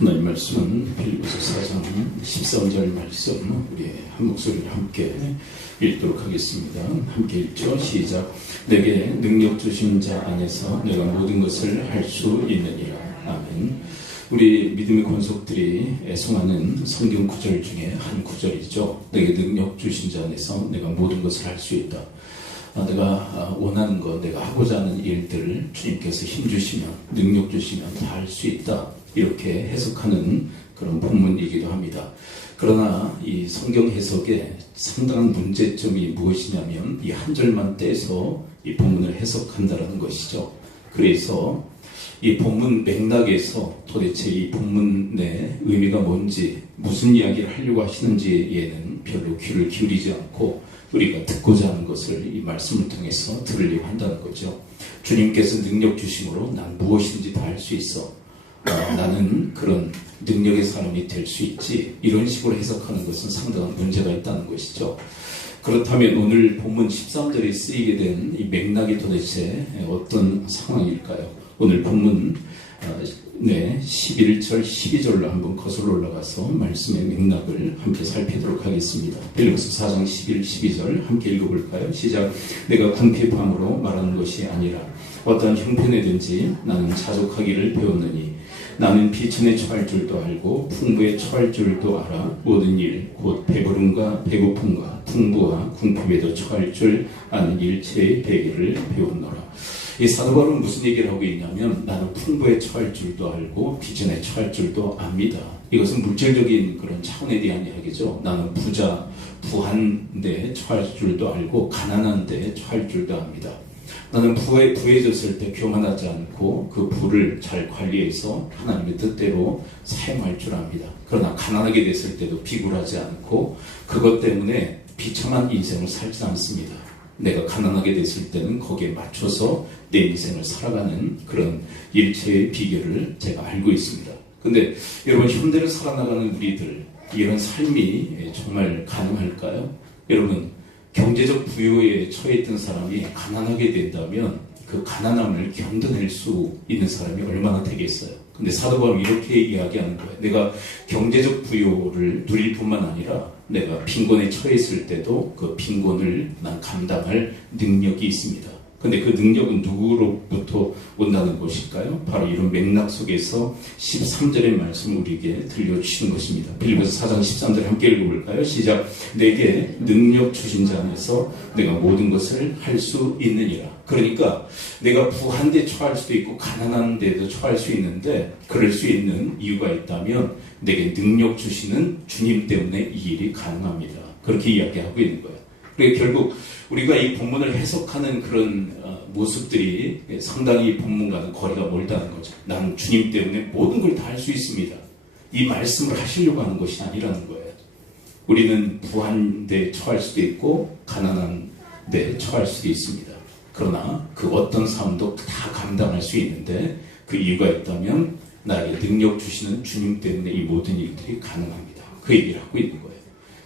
하나님 말씀은 빌립보서 4장 13절 말씀 우리 한 목소리로 함께 읽도록 하겠습니다. 함께 읽죠. 시작. 내게 능력 주신 자 안에서 내가 모든 것을 할 수 있느니라. 아멘. 우리 믿음의 권속들이 애송하는 성경 구절 중에 한 구절이죠. 내게 능력 주신 자 안에서 내가 모든 것을 할 수 있다. 내가 원하는 것, 내가 하고자 하는 일들을 주님께서 힘 주시면, 능력 주시면 다 할 수 있다. 이렇게 해석하는 그런 본문이기도 합니다. 그러나 이 성경 해석에 상당한 문제점이 무엇이냐면 이 한 절만 떼서 이 본문을 해석한다는 것이죠. 그래서 이 본문 맥락에서 도대체 이 본문의 의미가 뭔지, 무슨 이야기를 하려고 하시는지에는 별로 귀를 기울이지 않고 우리가 듣고자 하는 것을 이 말씀을 통해서 들으려고 한다는 거죠. 주님께서 능력 주심으로 난 무엇인지 다 할 수 있어. 나는 그런 능력의 사람이 될 수 있지. 이런 식으로 해석하는 것은 상당한 문제가 있다는 것이죠. 그렇다면 오늘 본문 13절에 쓰이게 된 이 맥락이 도대체 어떤 상황일까요? 오늘 본문 11절, 12절로 한번 거슬러 올라가서 말씀의 맥락을 함께 살피도록 하겠습니다. 빌립보서 4장 11, 12절 함께 읽어볼까요? 시작. 내가 궁핍함으로 말하는 것이 아니라 어떠한 형편에든지 나는 자족하기를 배웠느니 나는 비천에 처할 줄도 알고 풍부에 처할 줄도 알아. 모든 일, 곧 배부름과 배고픔과 풍부와 궁핍에도 처할 줄 아는 일체의 배기를 배웠노라. 이 사도 바울은 무슨 얘기를 하고 있냐면 나는 풍부에 처할 줄도 알고 비천에 처할 줄도 압니다. 이것은 물질적인 그런 차원에 대한 이야기죠. 나는 부한 데 처할 줄도 알고 가난한 데 처할 줄도 압니다. 나는 부해졌을 때 교만하지 않고 그 부를 잘 관리해서 하나님의 뜻대로 사용할 줄 압니다. 그러나 가난하게 됐을 때도 비굴하지 않고 그것 때문에 비참한 인생을 살지 않습니다. 내가 가난하게 됐을 때는 거기에 맞춰서 내 인생을 살아가는 그런 일체의 비결을 제가 알고 있습니다. 근데 여러분, 현대를 살아나가는 우리들, 이런 삶이 정말 가능할까요? 여러분, 경제적 부유에 처해 있던 사람이 가난하게 된다면 그 가난함을 견뎌낼 수 있는 사람이 얼마나 되겠어요? 근데 사도 바울은 이렇게 이야기하는 거예요. 내가 경제적 부유를 누릴 뿐만 아니라 내가 빈곤에 처해 있을 때도 그 빈곤을 난 감당할 능력이 있습니다. 근데 그 능력은 누구로부터 온다는 것일까요? 바로 이런 맥락 속에서 13절의 말씀을 우리에게 들려주시는 것입니다. 빌립보서 4장 13절 함께 읽어볼까요? 시작. 내게 능력 주신 자 안에서 내가 모든 것을 할 수 있느니라. 그러니까 내가 부한 데 처할 수도 있고 가난한 데도 처할 수 있는데 그럴 수 있는 이유가 있다면 내게 능력 주시는 주님 때문에 이 일이 가능합니다. 그렇게 이야기하고 있는 거예요. 그러니까 결국 우리가 이 본문을 해석하는 그런 모습들이 상당히 본문과는 거리가 멀다는 거죠. 나는 주님 때문에 모든 걸 다 할 수 있습니다. 이 말씀을 하시려고 하는 것이 아니라는 거예요. 우리는 부한 데 처할 수도 있고 가난한 데 처할 수도 있습니다. 그러나 그 어떤 삶도 다 감당할 수 있는데 그 이유가 있다면 나에게 능력 주시는 주님 때문에 이 모든 일들이 가능합니다. 그 얘기를 하고 있는 거예요.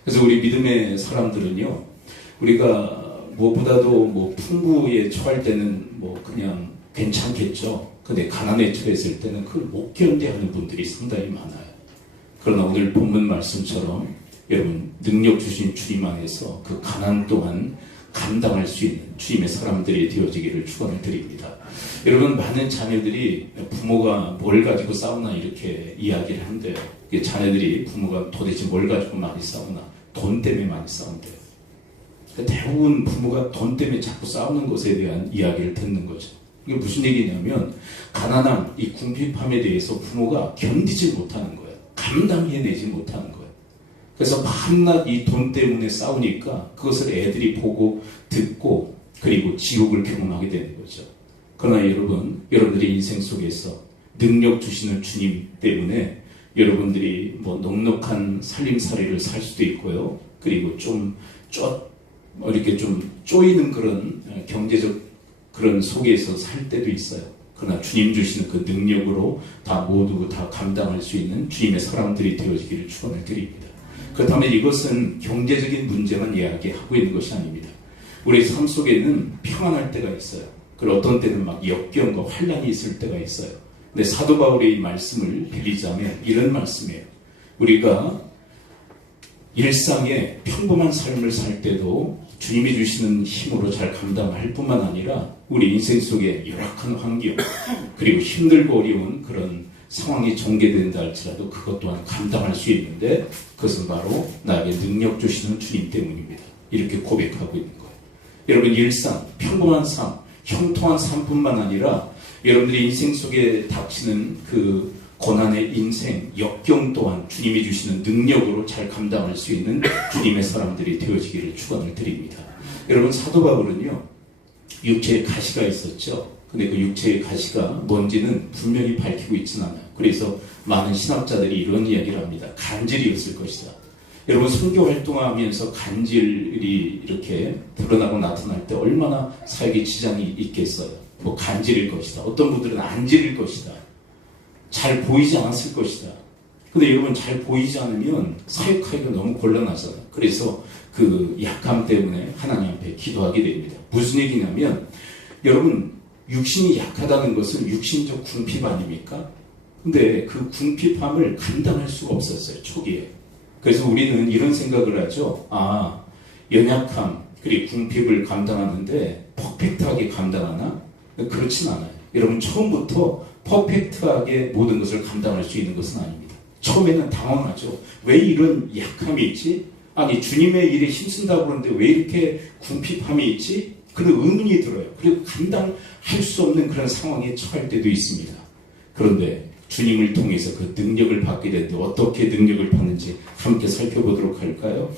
그래서 우리 믿음의 사람들은요, 우리가 무엇보다도 풍부에 처할 때는 그냥 괜찮겠죠. 근데 가난에 처했을 때는 그걸 못 견뎌하는 분들이 상당히 많아요. 그러나 오늘 본문 말씀처럼 여러분, 능력 주신 주님 안에서 그 가난 또한 감당할 수 있는 주님의 사람들이 되어지기를 축원을 드립니다. 여러분, 많은 자녀들이 부모가 뭘 가지고 싸우나 이렇게 이야기를 한대요. 자녀들이 부모가 도대체 뭘 가지고 많이 싸우나? 돈 때문에 많이 싸운대요. 대부분 부모가 돈 때문에 자꾸 싸우는 것에 대한 이야기를 듣는 거죠. 이게 무슨 얘기냐면 가난함, 이 궁핍함에 대해서 부모가 견디지 못하는 거예요. 감당해내지 못하는 거예요. 그래서 밤낮 이 돈 때문에 싸우니까 그것을 애들이 보고 듣고 그리고 지옥을 경험하게 되는 거죠. 그러나 여러분들의 인생 속에서 능력 주시는 주님 때문에 여러분들이 넉넉한 살림살이를 살 수도 있고요. 그리고 이렇게 좀 쪼이는 그런 경제적 그런 속에서 살 때도 있어요. 그러나 주님 주시는 그 능력으로 모두 다 감당할 수 있는 주님의 사람들이 되어지기를 축원을 드립니다. 그렇다면 이것은 경제적인 문제만 이야기하고 있는 것이 아닙니다. 우리 삶 속에는 평안할 때가 있어요. 그리고 어떤 때는 막 역경과 환란이 있을 때가 있어요. 근데 사도 바울의 이 말씀을 빌리자면 이런 말씀이에요. 우리가 일상의 평범한 삶을 살 때도 주님이 주시는 힘으로 잘 감당할 뿐만 아니라 우리 인생 속에 열악한 환경 그리고 힘들고 어려운 그런 상황이 전개된다 할지라도 그것 또한 감당할 수 있는데 그것은 바로 나에게 능력 주시는 주님 때문입니다. 이렇게 고백하고 있는 거예요. 여러분 일상, 평범한 삶, 형통한 삶뿐만 아니라 여러분들의 인생 속에 닥치는 그 고난의 인생, 역경 또한 주님이 주시는 능력으로 잘 감당할 수 있는 주님의 사람들이 되어지기를 축원을 드립니다. 여러분 사도 바울은요 육체에 가시가 있었죠. 근데 그 육체의 가시가 뭔지는 분명히 밝히고 있지는 않아요. 그래서 많은 신학자들이 이런 이야기를 합니다. 간질이었을 것이다. 여러분 선교 활동하면서 간질이 이렇게 드러나고 나타날 때 얼마나 사역에 지장이 있겠어요. 뭐 간질일 것이다. 어떤 분들은 안질일 것이다. 잘 보이지 않았을 것이다. 근데 여러분 잘 보이지 않으면 사역하기가 너무 곤란하잖아요. 그래서 그 약함 때문에 하나님 앞에 기도하게 됩니다. 무슨 얘기냐면 여러분 육신이 약하다는 것은 육신적 궁핍 아닙니까? 근데 그 궁핍함을 감당할 수가 없었어요. 초기에. 그래서 우리는 이런 생각을 하죠. 연약함 그리고 궁핍을 감당하는데 퍼펙트하게 감당하나? 그렇진 않아요. 여러분 처음부터 퍼펙트하게 모든 것을 감당할 수 있는 것은 아닙니다. 처음에는 당황하죠. 왜 이런 약함이 있지? 아니 주님의 일에 힘쓴다고 그러는데 왜 이렇게 궁핍함이 있지? 그런 의문이 들어요. 그리고 감당할 수 없는 그런 상황에 처할 때도 있습니다. 그런데 주님을 통해서 그 능력을 받게 되는데 어떻게 능력을 받는지 함께 살펴보도록 할까요?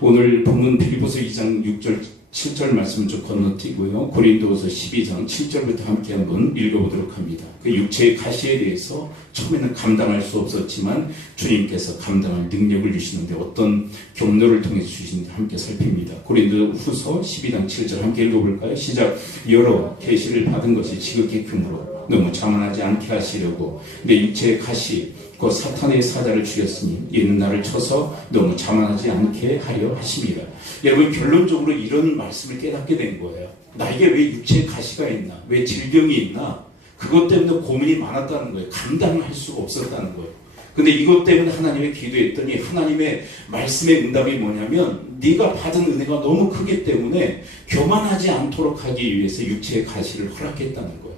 오늘 본문 빌립보서 2장 6절 7절 말씀을 좀 건너뛰고요. 고린도후서 12장 7절부터 함께 한번 읽어보도록 합니다. 그 육체의 가시에 대해서 처음에는 감당할 수 없었지만 주님께서 감당할 능력을 주시는데 어떤 경로를 통해서 주시는지 함께 살핍니다. 고린도후서 12장 7절 함께 읽어볼까요? 시작. 여러 계시를 받은 것이 지극히 크므로 너무 자만하지 않게 하시려고 내 육체의 가시 그 사탄의 사자를 죽였으니 이는 나를 쳐서 너무 자만하지 않게 하려 하심이라. 여러분 결론적으로 이런 말씀을 깨닫게 된 거예요. 나에게 왜 육체의 가시가 있나? 왜 질병이 있나? 그것 때문에 고민이 많았다는 거예요. 감당할 수가 없었다는 거예요. 근데 이것 때문에 하나님의 기도했더니 하나님의 말씀의 응답이 뭐냐면 네가 받은 은혜가 너무 크기 때문에 교만하지 않도록 하기 위해서 육체의 가시를 허락했다는 거예요.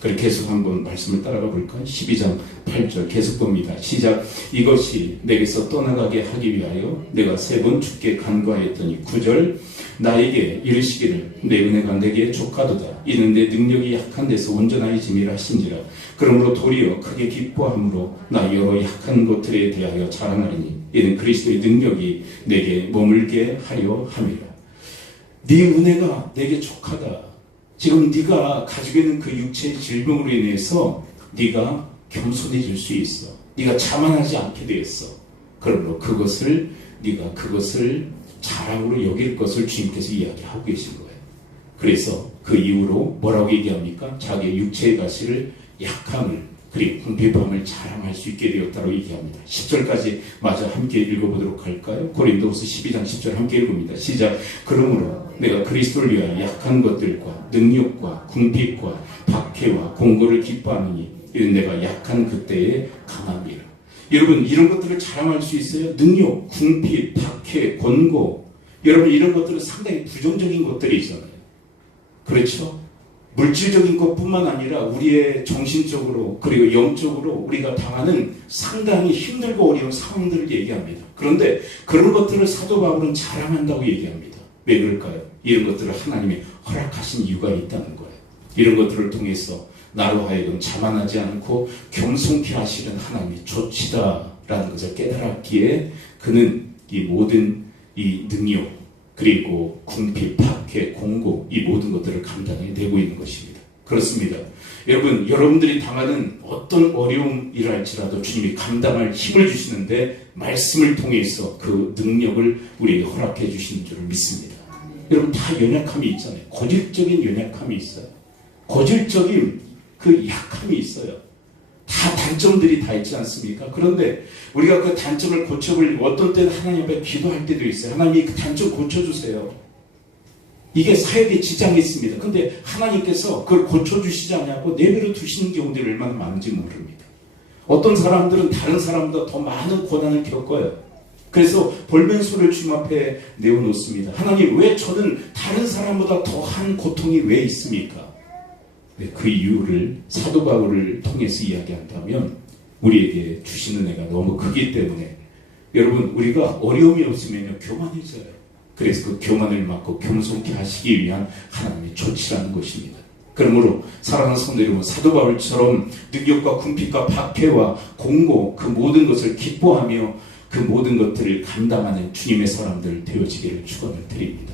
그럼 계속 한번 말씀을 따라가 볼까요? 12장 8절 계속 봅니다. 시작. 이것이 내게서 떠나가게 하기 위하여 내가 3번 주께 간구하였더니 9절 나에게 이르시기를 내 은혜가 내게 족하도다. 이는 내 능력이 약한 데서 온전하게 짐이라 하신지라. 그러므로 도리어 크게 기뻐함으로 나 여러 약한 것들에 대하여 자랑하리니 이는 그리스도의 능력이 내게 머물게 하려 함이라. 네 은혜가 내게 족하다. 지금 네가 가지고 있는 그 육체의 질병으로 인해서 네가 겸손해질 수 있어. 네가 자만하지 않게 되었어. 그러므로 네가 그것을 자랑으로 여길 것을 주님께서 이야기하고 계신 거예요. 그래서 그 이후로 뭐라고 얘기합니까? 자기의 육체의 가시를 약함을 그리고 궁핍함을 자랑할 수 있게 되었다고 얘기합니다. 10절까지 마저 함께 읽어보도록 할까요? 고린도후서 12장 10절 함께 읽습니다. 시작. 그러므로 내가 그리스도를 위하여 약한 것들과 능력과 궁핍과 박해와 공고를 기뻐하느니 이는 내가 약한 그때에 강함이라. 여러분 이런 것들을 자랑할 수 있어요? 능력, 궁핍, 박해, 권고. 여러분 이런 것들은 상당히 부정적인 것들이 있잖아요. 그렇죠? 물질적인 것뿐만 아니라 우리의 정신적으로 그리고 영적으로 우리가 당하는 상당히 힘들고 어려운 상황들을 얘기합니다. 그런데 그런 것들을 사도 바울은 자랑한다고 얘기합니다. 왜 그럴까요? 이런 것들을 하나님이 허락하신 이유가 있다는 거예요. 이런 것들을 통해서 나로 하여금 자만하지 않고 겸손케 하시는 하나님이 좋지다라는 것을 깨달았기에 그는 이 모든 이 능력 그리고 궁핍, 박해, 공고 이 모든 것들을 감당해내고 있는 것입니다. 그렇습니다. 여러분, 여러분들이 당하는 어떤 어려움이랄지라도 주님이 감당할 힘을 주시는데 말씀을 통해서 그 능력을 우리에게 허락해 주시는 줄을 믿습니다. 여러분 다 연약함이 있잖아요. 고질적인 연약함이 있어요. 고질적인 그 약함이 있어요. 다 단점들이 다 있지 않습니까? 그런데 우리가 그 단점을 고쳐볼 어떤 때는 하나님 앞에 기도할 때도 있어요. 하나님이 그 단점 고쳐주세요. 이게 사역에 지장이 있습니다. 근데 하나님께서 그걸 고쳐주시지 않냐고 내버려 두시는 경우들이 얼마나 많은지 모릅니다. 어떤 사람들은 다른 사람보다 더 많은 고난을 겪어요. 그래서 볼멘소를 주님 앞에 내어놓습니다. 하나님, 왜 저는 다른 사람보다 더한 고통이 왜 있습니까? 그 이유를 사도 바울을 통해서 이야기한다면 우리에게 주시는 은혜가 너무 크기 때문에, 여러분, 우리가 어려움이 없으면 교만해져요. 그래서 그 교만을 막고 겸손케 하시기 위한 하나님의 조치라는 것입니다. 그러므로 사랑하는 성도 여러분, 사도 바울처럼 능력과 궁핍과 박해와 공고, 그 모든 것을 기뻐하며 그 모든 것들을 감당하는 주님의 사람들 되어지기를 축원을 드립니다.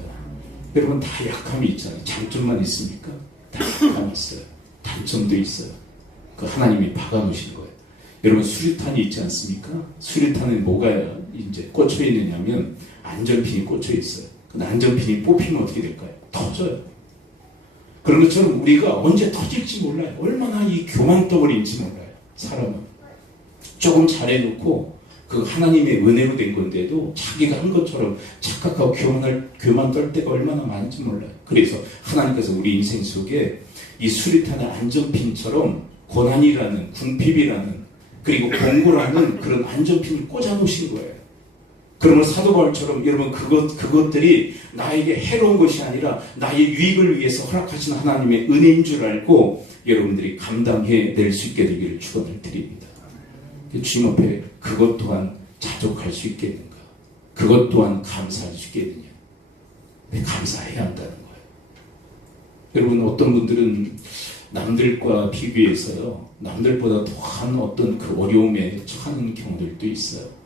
여러분, 다 약함이 있잖아요. 장점만 있습니까? 다 약함이 있어요. 단점도 있어요. 그 하나님이 박아놓으신 거예요. 여러분, 수류탄이 있지 않습니까? 수류탄에 뭐가 이제 꽂혀 있느냐면 안전핀이 꽂혀 있어요. 그 안전핀이 뽑히면 어떻게 될까요? 터져요. 그런 것처럼 우리가 언제 터질지 몰라요. 얼마나 이 교만 덩어리인지 몰라요. 사람은 조금 잘해놓고 그 하나님의 은혜로 된 건데도 자기가 한 것처럼 착각하고 교만 떨 때가 얼마나 많은지 몰라요. 그래서 하나님께서 우리 인생 속에 이 수리탄의 안전핀처럼 고난이라는, 궁핍이라는, 그리고 공고라는 그런 안전핀을 꽂아놓으신 거예요. 그러면 사도 바울처럼 여러분, 그것들이 나에게 해로운 것이 아니라 나의 유익을 위해서 허락하신 하나님의 은혜인 줄 알고 여러분들이 감당해낼 수 있게 되기를 축원을 드립니다. 주님 앞에 그것 또한 자족할 수 있겠는가? 그것 또한 감사할 수 있겠느냐? 감사해야 한다는 거예요. 여러분, 어떤 분들은 남들과 비교해서요, 남들보다 더한 어떤 그 어려움에 처하는 경우들도 있어요.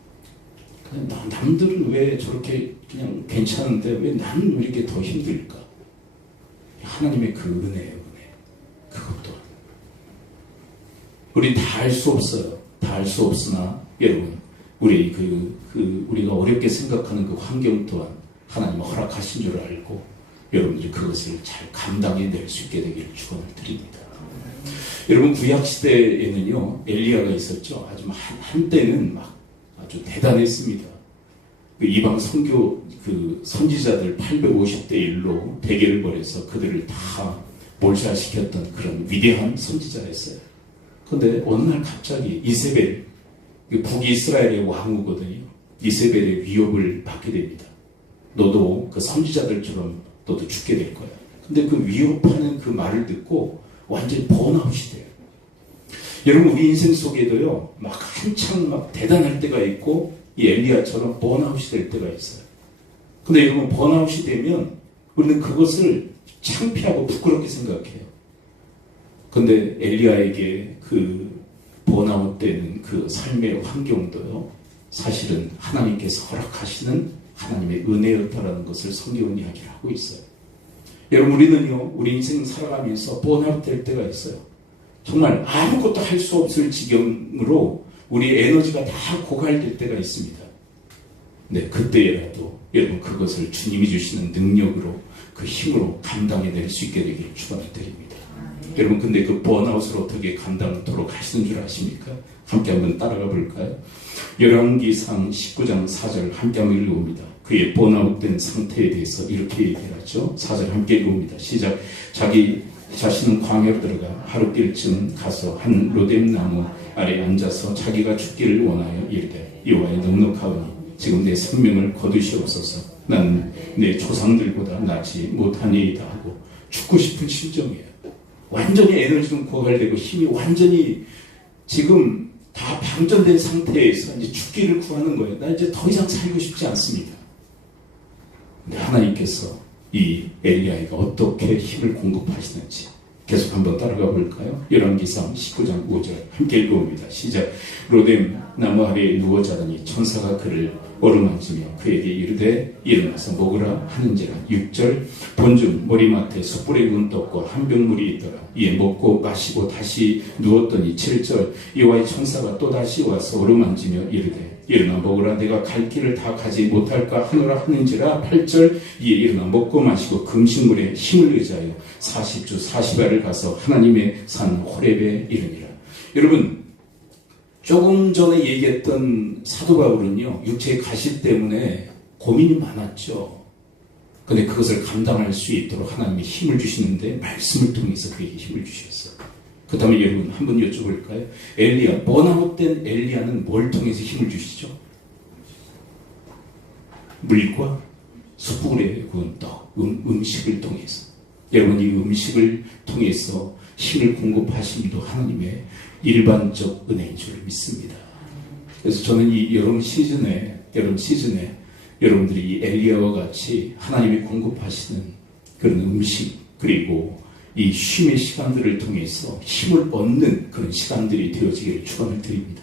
남들은 왜 저렇게 그냥 괜찮은데 왜 나는 왜 이렇게 더 힘들까? 하나님의 그 은혜예요, 은혜. 그것도. 우리 다 알 수 없어요. 다 알 수 없으나, 여러분, 우리 우리가 어렵게 생각하는 그 환경 또한 하나님은 허락하신 줄 알고, 여러분들이 그것을 잘 감당해낼 수 있게 되기를 축원을 드립니다. 여러분, 구약시대에는요, 엘리야가 있었죠. 아주 한때는 막 아주 대단했습니다. 그 이방 선지자들 850대 1로 대결을 벌여서 그들을 다 몰살시켰던 그런 위대한 선지자였어요. 그런데 어느 날 갑자기 이세벨, 북이스라엘의 왕후거든요. 이세벨의 위협을 받게 됩니다. 너도 그 선지자들처럼 너도 죽게 될 거야. 근데 그 위협하는 그 말을 듣고 완전히 번아웃이 돼요. 여러분, 우리 인생 속에도요, 막 한창 막 대단할 때가 있고, 이 엘리야처럼 번아웃이 될 때가 있어요. 근데 여러분, 번아웃이 되면 우리는 그것을 창피하고 부끄럽게 생각해요. 근데 엘리야에게 그 번아웃 되는 그 삶의 환경도요, 사실은 하나님께서 허락하시는 하나님의 은혜였다라는 것을 성경은 이야기를 하고 있어요. 여러분, 우리는요, 우리 인생 살아가면서 번아웃 될 때가 있어요. 정말 아무것도 할 수 없을 지경으로 우리 에너지가 다 고갈될 때가 있습니다. 네, 그때라도 여러분, 그것을 주님이 주시는 능력으로, 그 힘으로 감당해낼 수 있게 되기를 축원을 드립니다. 여러분, 근데 그 번아웃을 어떻게 감당토록 하시는 줄 아십니까? 함께 한번 따라가 볼까요? 열왕기상 19장 4절 함께 한번 읽어봅니다. 그의 번아웃된 상태에 대해서 이렇게 얘기하죠. 4절 함께 읽어봅니다. 시작. 자기 자신은 광야로 들어가 하룻길쯤 가서 한 로뎀 나무 아래 앉아서 자기가 죽기를 원하여 이르되, 여호와의 넉넉하오니 지금 내 생명을 거두시옵소서. 나는 내 조상들보다 낫지 못하니이다 하고 죽고 싶은 심정이에요. 완전히 에너지는 고갈되고 힘이 완전히 지금 다 방전된 상태에서 이제 죽기를 구하는 거예요. 나 이제 더 이상 살고 싶지 않습니다. 근데 하나님께서 이 엘리야에게 어떻게 힘을 공급하시는지 계속 한번 따라가 볼까요? 열왕기상 19장 5절 함께 읽어봅니다. 시작. 로뎀 나무 아래에 누워 자더니 천사가 그를 어루만지며 그에게 이르되 일어나서 먹으라 하는지라. 6절. 본중 머리맡에 숯불에 구운 떡과 한 병물이 있더라. 이에 먹고 마시고 다시 누웠더니. 7절. 여호와의 천사가 또다시 와서 어루만지며 이르되 일어나 먹으라. 내가 갈 길을 다 가지 못할까 하노라 하는지라. 8절. 이에 일어나 먹고 마시고 금식물에 힘을 의지하여 40주 40일을 가서 하나님의 산 호렙에 이르니라. 여러분, 조금 전에 얘기했던 사도 바울은요, 육체의 가시 때문에 고민이 많았죠. 근데 그것을 감당할 수 있도록 하나님이 힘을 주시는데 말씀을 통해서 그에게 힘을 주셨어요. 그 다음에 여러분 한번 여쭤볼까요? 엘리야, 머나못된 엘리야는 뭘 통해서 힘을 주시죠? 물과 숯불에 구운 떡, 음식을 통해서. 여러분 이 음식을 통해서 힘을 공급하심도 하나님의 일반적 은혜인 줄 믿습니다. 그래서 저는 이 여름 시즌에 여러분들이 이 엘리야와 같이 하나님이 공급하시는 그런 음식 그리고 이 쉼의 시간들을 통해서 힘을 얻는 그런 시간들이 되어지기를 축원을 드립니다.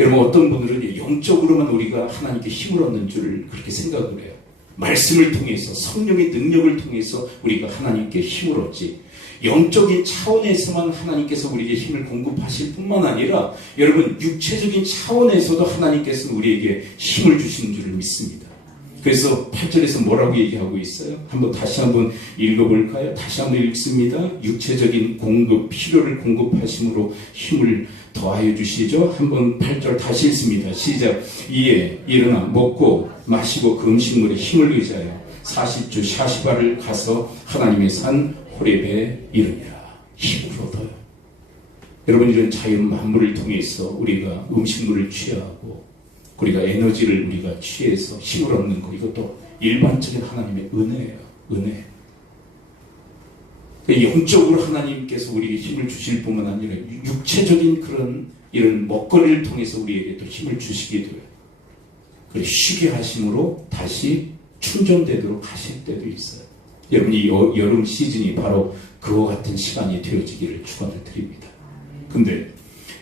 여러분 어떤 분들은 영적으로만 우리가 하나님께 힘을 얻는 줄 그렇게 생각을 해요. 말씀을 통해서 성령의 능력을 통해서 우리가 하나님께 힘을 얻지 영적인 차원에서만 하나님께서 우리에게 힘을 공급하실 뿐만 아니라 여러분 육체적인 차원에서도 하나님께서는 우리에게 힘을 주시는 줄을 믿습니다. 그래서 8절에서 뭐라고 얘기하고 있어요? 다시 한번 읽어볼까요? 다시 한번 읽습니다. 육체적인 공급, 필요를 공급하심으로 힘을 더하여 주시죠. 한번 8절 다시 읽습니다. 시작. 이에 일어나 먹고 마시고 그 음식물에 힘을 의지하여 40주 샤시바를 가서 하나님의 산 호렙에 이르니라. 힘을 얻어요. 여러분 이런 자연 만물을 통해서 우리가 음식물을 취하고 우리가 에너지를 우리가 취해서 힘을 얻는 것, 이것도 일반적인 하나님의 은혜예요. 은혜. 영적으로 하나님께서 우리에게 힘을 주실 뿐만 아니라 육체적인 이런 먹거리를 통해서 우리에게 또 힘을 주시기도 해요. 그리고 쉬게 하심으로 다시 충전되도록 하실 때도 있어요. 여러분 이 여름 시즌이 바로 그와 같은 시간이 되어지기를 축원을 드립니다. 근데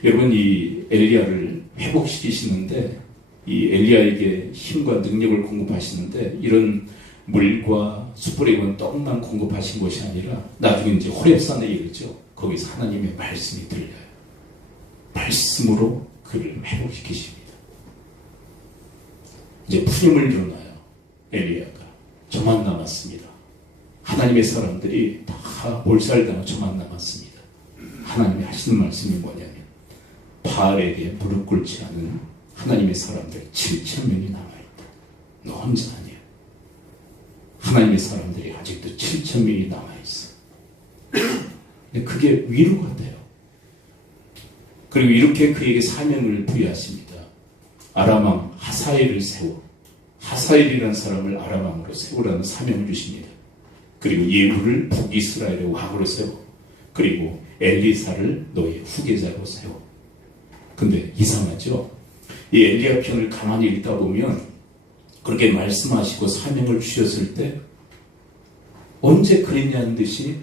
여러분 이 엘리야를 회복시키시는데 이 엘리야에게 힘과 능력을 공급하시는데 이런 물과 숯불에 구운 떡만 공급하신 것이 아니라 나중에 이제 호렙산에 이르죠. 거기서 하나님의 말씀이 들려요. 말씀으로 그를 회복시키십니다. 이제 푸념을 일어나요. 엘리야가 저만 남았습니다. 하나님의 사람들이 다 몰살당하고 저만 남았습니다. 하나님이 하시는 말씀이 뭐냐면 바알에게 무릎 꿇지 않은 하나님의 사람들 7,000명이 남아있다. 너 혼자 아니야. 하나님의 사람들이 아직도 7,000명이 남아있어. 근데 그게 위로가 돼요. 그리고 이렇게 그에게 사명을 부여하십니다. 아람왕 하사엘을 세워. 하사엘이라는 사람을 아람왕으로 세우라는 사명을 주십니다. 그리고 예후를 북이스라엘의 왕으로 세워. 그리고 엘리사를 너의 후계자로 세워. 근데 이상하죠? 이 엘리야 편을 가만히 읽다 보면 그렇게 말씀하시고 사명을 주셨을 때 언제 그랬냐는 듯이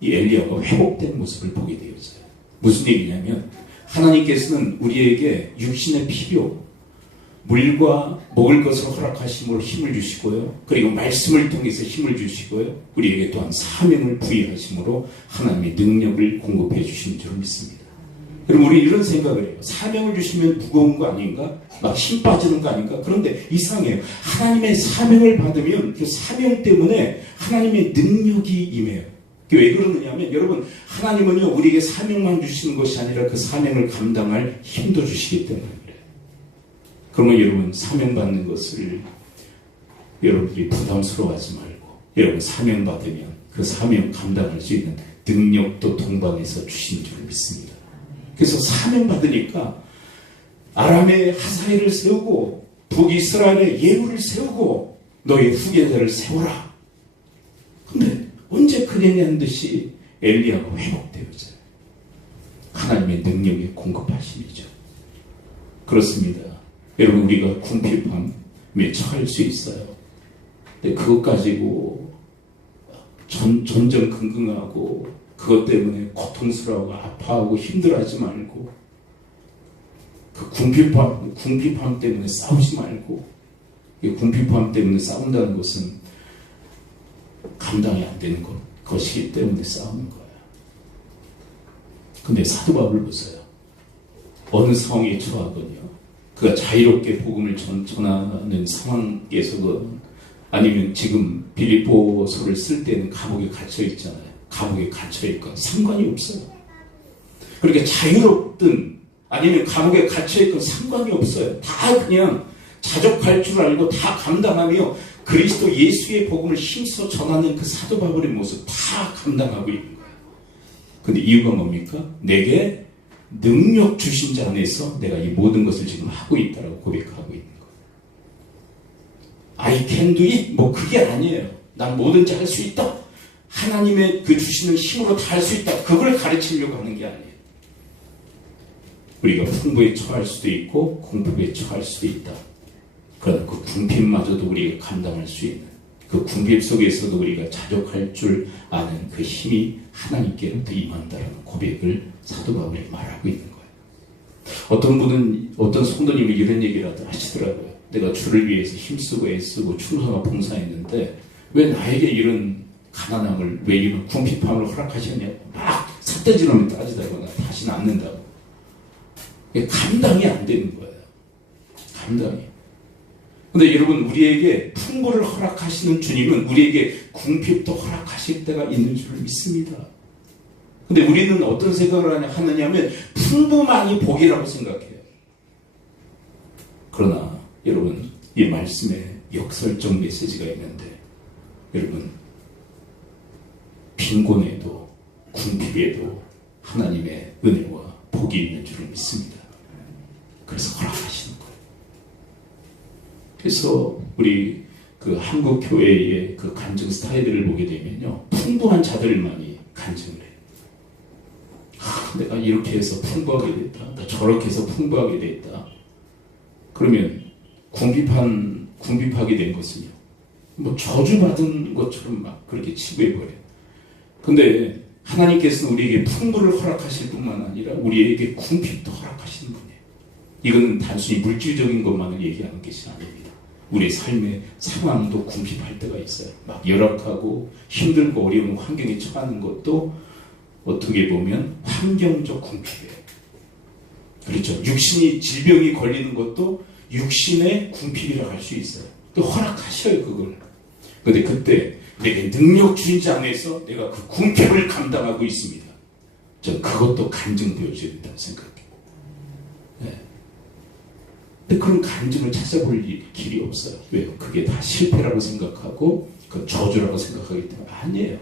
이 엘리야가 회복된 모습을 보게 되었어요. 무슨 얘기냐면 하나님께서는 우리에게 육신의 필요, 물과 먹을 것을 허락하심으로 힘을 주시고요. 그리고 말씀을 통해서 힘을 주시고요. 우리에게 또한 사명을 부여하심으로 하나님의 능력을 공급해 주신 줄 믿습니다. 여러분 우리 이런 생각을 해요. 사명을 주시면 무거운 거 아닌가? 막 힘 빠지는 거 아닌가? 그런데 이상해요. 하나님의 사명을 받으면 그 사명 때문에 하나님의 능력이 임해요. 왜 그러느냐면 여러분 하나님은요 우리에게 사명만 주시는 것이 아니라 그 사명을 감당할 힘도 주시기 때문에 그래요. 그러면 여러분 사명 받는 것을 여러분들이 부담스러워하지 말고 여러분 사명 받으면 그 사명 감당할 수 있는 능력도 동반해서 주신 줄 믿습니다. 그래서 사명 받으니까 아람의 하사엘을 세우고 북이스라엘의 예후를 세우고 너의 후계자를 세워라. 근데 언제 그랬냐는 듯이 엘리야가 회복되어져요. 하나님의 능력의 공급하심이죠. 그렇습니다. 여러분 우리가 궁핍함에 처할 수 있어요. 근데 그것 가지고 전전긍긍하고 그것 때문에 고통스러워하고 아파하고 힘들어하지 말고 그 궁핍함 때문에 싸우지 말고 궁핍함 때문에 싸운다는 것은 감당이 안 되는 것이기 때문에 싸우는 거예요. 근데 사도 바울을 보세요. 어느 상황에 처하거든요. 그가 자유롭게 복음을 전하는 상황에서건 아니면 지금 빌립보서를 쓸 때는 감옥에 갇혀 있잖아요. 감옥에 갇혀있건 상관이 없어요. 그러니까 자유롭든 아니면 감옥에 갇혀있건 상관이 없어요. 다 그냥 자족할 줄 알고 다 감당하며 그리스도 예수의 복음을 힘써 전하는 그 사도 바울의 모습 다 감당하고 있는 거예요. 근데 이유가 뭡니까? 내게 능력 주신 자 안에서 내가 이 모든 것을 지금 하고 있다라고 고백하고 있는 거예요. I can do it? 뭐 그게 아니에요. 난 뭐든지 할 수 있다. 하나님의 그 주시는 힘으로 다 할 수 있다. 그걸 가르치려고 하는 게 아니에요. 우리가 풍부에 처할 수도 있고 공부에 처할 수도 있다. 그러나 그 궁핍마저도 우리가 감당할 수 있는, 그 궁핍 속에서도 우리가 자족할 줄 아는 그 힘이 하나님께로부터 임한다라는 고백을 사도 바울이 말하고 있는 거예요. 어떤 분은, 어떤 성도님이 이런 얘기를 하시더라고요. 내가 주를 위해서 힘쓰고 애쓰고 충성하고 봉사했는데 왜 나에게 이런 가난함을, 왜 이런 궁핍함을 허락하셨냐고 막 삿대질하면 따지다가 다시는 않는다고. 감당이 안 되는 거예요. 감당이. 근데 여러분, 우리에게 풍부를 허락하시는 주님은 우리에게 궁핍도 허락하실 때가 있는 줄 믿습니다. 근데 우리는 어떤 생각을 하느냐 하면 풍부만이 복이라고 생각해요. 그러나 여러분, 이 말씀에 역설적 메시지가 있는데, 여러분, 빈곤에도 궁핍에도 하나님의 은혜와 복이 있는 줄을 믿습니다. 그래서 허락하시는 거예요. 그래서 우리 그 한국 교회의 그 간증 스타일들을 보게 되면요, 풍부한 자들만이 간증을 해요. 내가 이렇게 해서 풍부하게 됐다. 나 저렇게 해서 풍부하게 됐다. 그러면 궁핍하게 된 것은요, 뭐 저주받은 것처럼 막 그렇게 치부해버려요. 근데 하나님께서는 우리에게 풍부를 허락하실 뿐만 아니라 우리에게 궁핍도 허락하시는 분이에요. 이거는 단순히 물질적인 것만을 얘기하는 것이 아닙니다. 우리의 삶의 상황도 궁핍할 때가 있어요. 막 열악하고 힘들고 어려운 환경에 처하는 것도 어떻게 보면 환경적 궁핍이에요. 그렇죠. 육신이 질병이 걸리는 것도 육신의 궁핍이라고 할 수 있어요. 또 허락하셔요, 그걸. 근데 그때 내게 능력 주신 자 안에서 내가 그 궁핍을 감당하고 있습니다. 전 그것도 간증되어져야 된다고 생각해요. 네. 근데 그런 간증을 찾아볼 길이 없어요. 왜요? 그게 다 실패라고 생각하고 그 저주라고 생각하기 때문에 아니에요.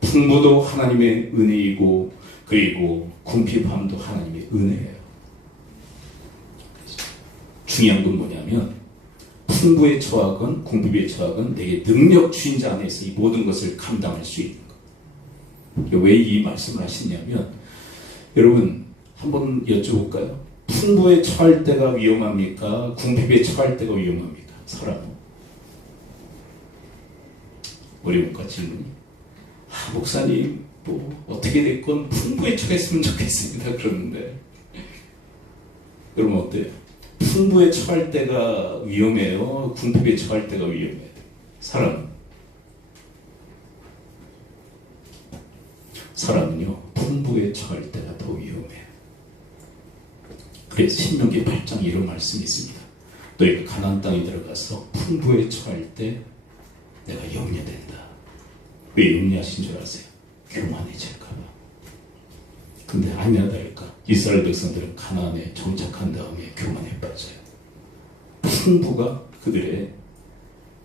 풍부도 하나님의 은혜이고 그리고 궁핍함도 하나님의 은혜예요. 중요한 건 뭐냐면 풍부에 처하건 궁핍에 처하건 내게 능력 주신 자 안에서 이 모든 것을 감당할 수 있는 것. 왜 이 말씀을 하시냐면 여러분 한번 여쭤볼까요? 풍부에 처할 때가 위험합니까? 궁핍에 처할 때가 위험합니까? 사람은. 어려울까 질문이? 목사님 뭐 어떻게 됐건 풍부에 처했으면 좋겠습니다. 그러는데 여러분 어때요? 풍부에 처할 때가 위험해요? 궁핍에 처할 때가 위험해요? 사람은요 풍부에 처할 때가 더 위험해요. 그래서 신명기 8장 이런 말씀이 있습니다. 너희가 가나안 땅에 들어가서 풍부에 처할 때 내가 염려된다. 왜 염려하신 줄 아세요? 교만해질까봐. 근데 아니나 다를까 이스라엘 백성들은 가나안에 정착한 다음에 교만에 빠져요. 풍부가 그들의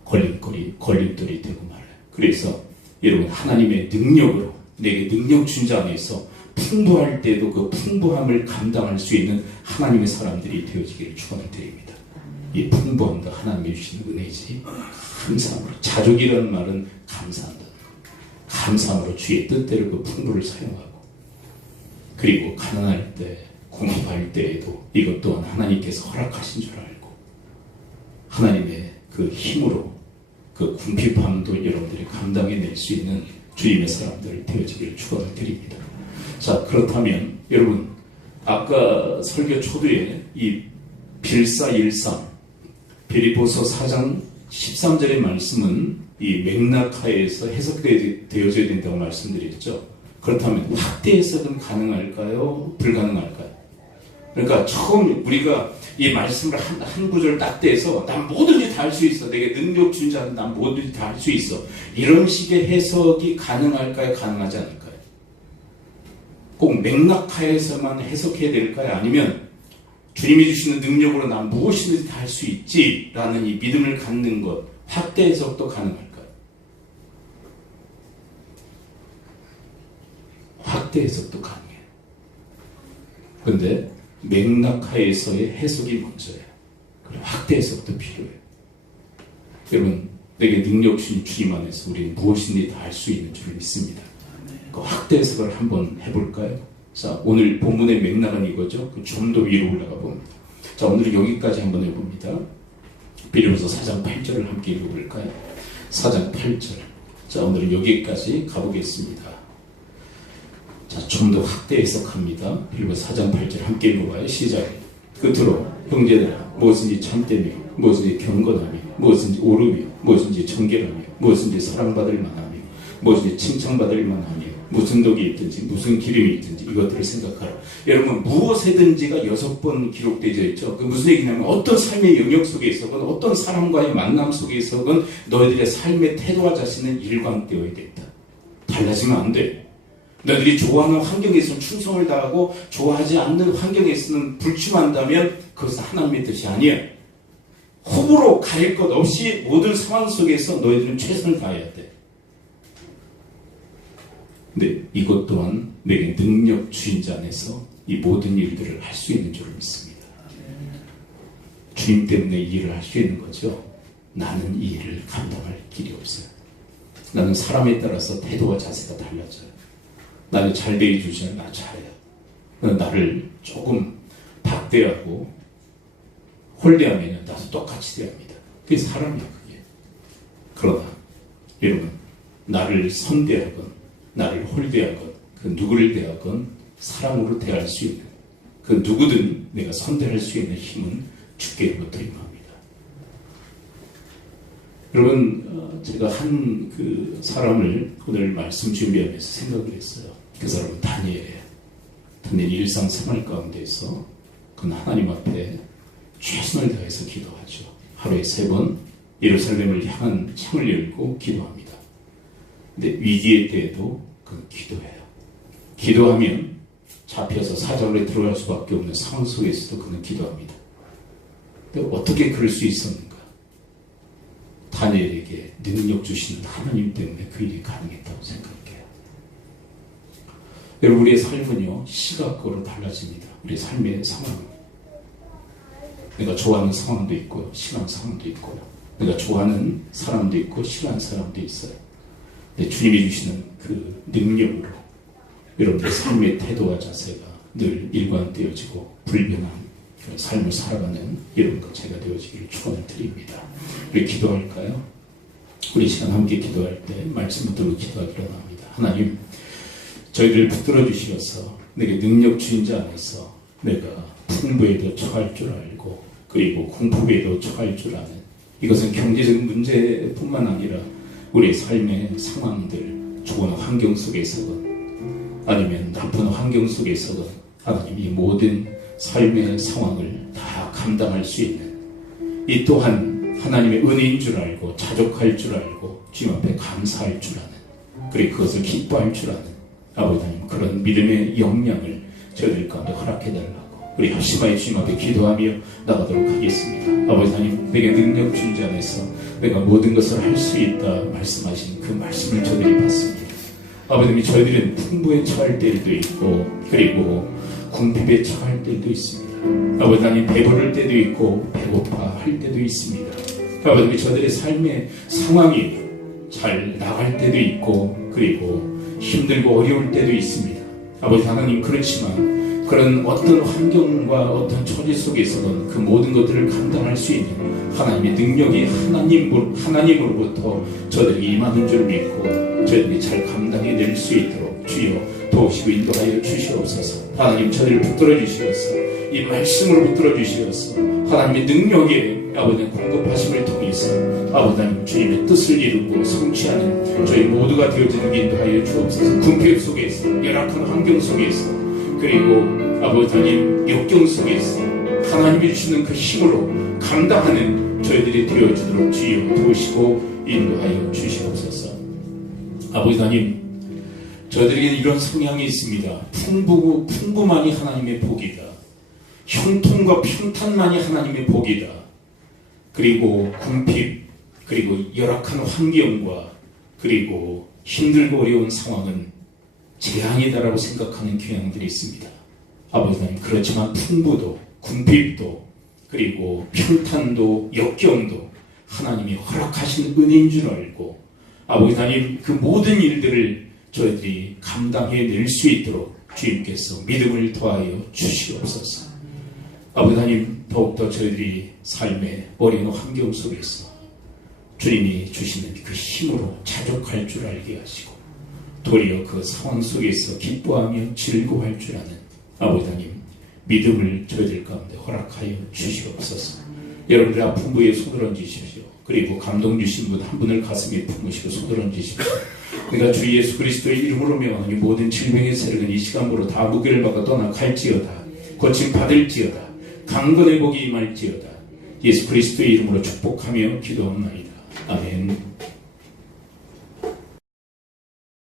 걸림돌이 되고 말아요. 그래서 여러분 하나님의 능력으로 내게 능력 준 자 안에서 풍부할 때도 그 풍부함을 감당할 수 있는 하나님의 사람들이 되어지기를 축원드립니다. 이 풍부함도 하나님이 주시는 은혜이지 감사함으로, 자족이라는 말은 감사한다. 감사함으로 주의 뜻대로 그 풍부를 사용하고, 그리고 가난할 때, 궁핍할 때에도 이것 또한 하나님께서 허락하신 줄 알고 하나님의 그 힘으로 그 궁핍함도 여러분들이 감당해낼 수 있는 주님의 사람들이 되어지기를 축원드립니다. 자, 그렇다면 여러분 아까 설교 초두에 이 빌사일상 빌립보서 4장 13절의 말씀은 이 맥락하에서 해석되어져야 된다고 말씀드렸죠. 그렇다면 확대 해석은 가능할까요? 불가능할까요? 그러니까 처음 우리가 이 말씀을 한 구절 딱 떼서 난 뭐든지 다 할 수 있어. 내게 능력 준 자는 난 뭐든지 다 할 수 있어. 이런 식의 해석이 가능할까요? 가능하지 않을까요? 꼭 맥락하에서만 해석해야 될까요? 아니면 주님이 주시는 능력으로 난 무엇이든지 다 할 수 있지 라는 이 믿음을 갖는 것, 확대 해석도 가능할까요? 확대 해석도 가능해요. 그런데 맥락하에서의 해석이 먼저예요. 그리고 확대 해석도 필요해요. 여러분, 내게 능력 주신 주님 안에서 우리는 무엇이든지 다 할 수 있는 줄 믿습니다. 그 확대 해석을 한번 해볼까요? 자, 오늘 본문의 맥락은 이거죠. 좀 더 위로 올라가 봅니다. 자, 오늘은 여기까지 한번 해봅니다. 빌립보서 4장 8절을 함께 읽어볼까요? 4장 8절. 자, 오늘은 여기까지 가보겠습니다. 자, 좀 더 확대 해석합니다. 빌립보서 4장 8절 함께 읽어봐요. 시작. 끝으로 형제들아, 무엇인지 참되며, 무엇인지 경건하며, 무엇인지 오르며, 무엇인지 정결하며, 무엇인지 사랑받을 만하며, 무엇인지 칭찬받을 만하며, 무슨 덕이 있든지 무슨 기름이 있든지 이것들을 생각하라. 여러분, 무엇에든지가 6번 기록되어 있죠. 그 무슨 얘기냐면 어떤 삶의 영역 속에서건 어떤 사람과의 만남 속에서건 너희들의 삶의 태도와 자신은 일관되어야 된다. 달라지면 안 돼. 너희들이 좋아하는 환경에서는 충성을 다하고 좋아하지 않는 환경에서는 불충한다면 그것은 하나님의 뜻이 아니야. 호불호 가릴 것 없이 모든 상황 속에서 너희들은 최선을 다해야 돼. 근데 이것 또한 내게 능력 주인 자 안에서 이 모든 일들을 할 수 있는 줄 믿습니다. 주님 때문에 이 일을 할 수 있는 거죠. 나는 이 일을 감당할 길이 없어요. 나는 사람에 따라서 태도와 자세가 달라져요. 나를 잘 대해주시면 나 잘해요. 나를 조금 박대하고 홀대하면 나도 똑같이 대합니다. 그게 사람이야, 그게. 그러나 여러분, 나를 선대하건 나를 홀대하건 그 누구를 대하건 사랑으로 대할 수 있는 그 누구든 내가 선대할 수 있는 힘은 주께로부터 임합니다. 여러분, 제가 한 그 사람을 오늘 말씀 준비하면서 생각을 했어요. 그 사람은 다니엘이에요. 다니엘 일상생활 가운데서 그는 하나님 앞에 최선을 다해서 기도하죠. 하루에 3번 예루살렘을 향한 창을 열고 기도합니다. 근데 위기의 때에도 그 기도해요. 기도하면 잡혀서 사자굴에 들어갈 수밖에 없는 상황 속에서도 그는 기도합니다. 근데 어떻게 그럴 수 있었는가? 다니엘에게 능력 주시는 하나님 때문에 그 일이 가능했다고 생각해요. 여러분, 우리의 삶은요, 시각으로 달라집니다. 우리의 삶의 상황. 내가 좋아하는 상황도 있고요, 싫어하는 상황도 있고요. 내가 좋아하는 사람도 있고 싫어하는 사람도 있어요. 주님이 주시는 그 능력으로 여러분의 삶의 태도와 자세가 늘 일관되어지고 불변한 삶을 살아가는 여러분과 제가 되어지기를 축원을 드립니다. 우리 기도할까요? 우리 시간 함께 기도할 때 말씀 붙들고 기도하기로 합니다. 하나님, 저희를 붙들어 주시어서 내게 능력 주인 자 안에서 내가 풍부에도 처할 줄 알고 그리고 공포에도 처할 줄 아는, 이것은 경제적 문제뿐만 아니라 우리의 삶의 상황들, 좋은 환경 속에서건 아니면 나쁜 환경 속에서건 하나님 이 모든 삶의 상황을 다 감당할 수 있는, 이 또한 하나님의 은혜인 줄 알고 자족할 줄 알고 주님 앞에 감사할 줄 아는, 그리고 그것을 기뻐할 줄 아는 아버지 하나님, 그런 믿음의 역량을 저희들 가운데 허락해달라고 우리 합심하여 주님 앞에 기도하며 나가도록 하겠습니다. 아버지 하나님, 내게 능력 주인 자 안에서 내가 모든 것을 할 수 있다 말씀하신 그 말씀을 저희들이 받습니다. 아버지 하나님, 저희들은 풍부에 처할 때도 있고 그리고 궁핍에 처할 때도 있습니다. 아버지 하나님, 배부를 때도 있고 배고파 할 때도 있습니다. 아버지 하나님, 저희들의 삶의 상황이 잘 나갈 때도 있고 그리고 힘들고 어려울 때도 있습니다. 아버지 하나님, 그렇지만 그런 어떤 환경과 어떤 처지 속에서는 그 모든 것들을 감당할 수 있는 하나님의 능력이 하나님으로부터 저들에게 임하는 줄 믿고 저희들이 잘 감당해낼 수 있도록 주여 도우시고 인도하여 주시옵소서. 하나님, 저희를 붙들어 주시옵소서. 이 말씀을 붙들어 주시옵소서. 하나님의 능력에 아버지 공급하심을 통해서 아버지 하나님 주님의 뜻을 이루고 성취하는 저희 모두가 되어지는 인도하여 주옵소서. 궁핍 속에서, 열악한 환경 속에서, 그리고 아버지 하나님 역경 속에서 하나님이 주시는 그 힘으로 감당하는 저희들이 되어지도록 주여 도우시고 인도하여 주시옵소서. 아버지 하나님, 저희들에게 이런 성향이 있습니다. 풍부만이 하나님의 복이다. 형통과 평탄만이 하나님의 복이다. 그리고 궁핍, 그리고 열악한 환경과 그리고 힘들고 어려운 상황은 재앙이다라고 생각하는 경향들이 있습니다. 아버지 하나님, 그렇지만 풍부도 궁핍도 그리고 평탄도 역경도 하나님이 허락하신 은혜인 줄 알고 아버지 하나님, 그 모든 일들을 저희들이 감당해낼 수 있도록 주님께서 믿음을 더하여 주시옵소서. 아버지 하나님, 더욱더 저희들이 삶의 어려운 환경 속에서 주님이 주시는 그 힘으로 자족할 줄 알게 하시고 도리어 그 상황 속에서 기뻐하며 즐거워할 줄 아는 아버지 하나님, 믿음을 저희들 가운데 허락하여 주시옵소서. 여러분들 아픈 부에 손을 얹으십시오. 그리고 감동 주신 분 한 분을 가슴에 품으시고 손을 얹으십시오. 내가 주 예수 그리스도의 이름으로 명하니 모든 질병의 세력은 이 시간으로 다 무게를 받아 떠나 갈지어다. 고침 받을지어다. 강건의 복이 임할지어다. 예수 그리스도의 이름으로 축복하며 기도합나이다. 아멘.